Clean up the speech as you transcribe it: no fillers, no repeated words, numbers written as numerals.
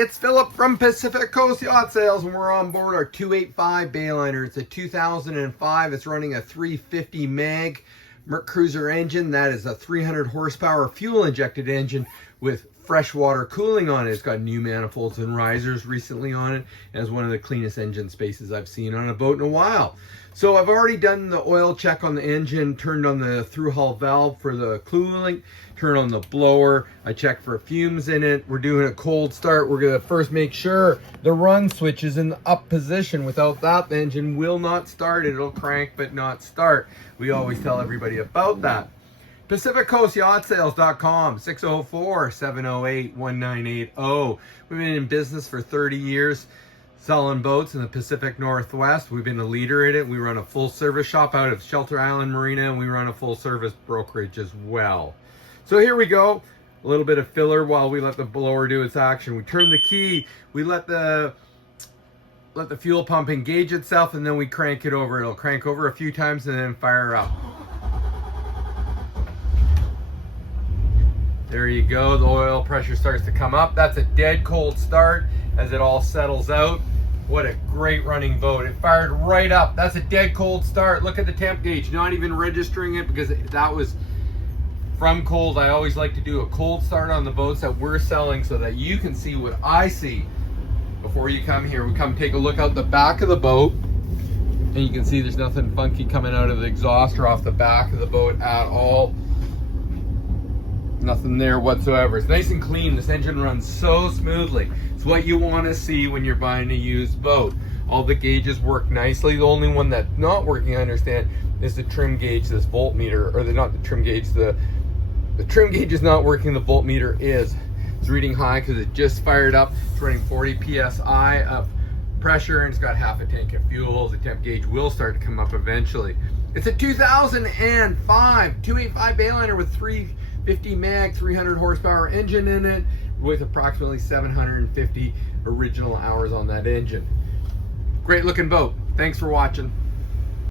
It's Philip from Pacific Coast Yacht Sales, and we're on board our 285 Bayliner. It's a 2005. It's running a 350 mag MerCruiser engine. That is a 300 horsepower fuel injected engine with freshwater cooling on it. It's got new manifolds and risers recently on it. It has one of the cleanest engine spaces I've seen on a boat in a while. So I've already done the oil check on the engine, turned on the through hull valve for the cooling, turned on the blower. I checked for fumes in it. We're doing a cold start. We're gonna first make sure the run switch is in the up position. Without that, the engine will not start. It'll crank but not start. We always tell everybody about that. PacificCoastYachtSales.com, 604-708-1980. We've been in business for 30 years selling boats in the Pacific Northwest. We've been a leader in it. We run a full service shop out of Shelter Island Marina, and we run a full service brokerage as well. So here we go. A little bit of filler while we let the blower do its action. We turn the key, we let the fuel pump engage itself, and then we crank it over. It'll crank over a few times and then fire up. There you go, the oil pressure starts to come up. That's a dead cold start as it all settles out. What a great running boat. It fired right up. That's a dead cold start. Look at the temp gauge, not even registering it because that was from cold. I always like to do a cold start on the boats that we're selling so that you can see what I see before you come here. We come take a look out the back of the boat, and you can see there's nothing funky coming out of the exhaust or off the back of the boat at all. Nothing there whatsoever. It's nice and clean. This engine runs so smoothly. It's what you want to see when you're buying a used boat. All the gauges work nicely. The only one that's not working, I understand, is the trim gauge, this voltmeter, or not the trim gauge, the trim gauge is not working, the voltmeter is. It's reading high because it just fired up. It's running 40 psi of pressure, and it's got half a tank of fuel. The temp gauge will start to come up eventually. It's a 2005 285 Bayliner with 350 mag 300 horsepower engine in it with approximately 750 original hours on that engine. Great looking boat. Thanks for watching.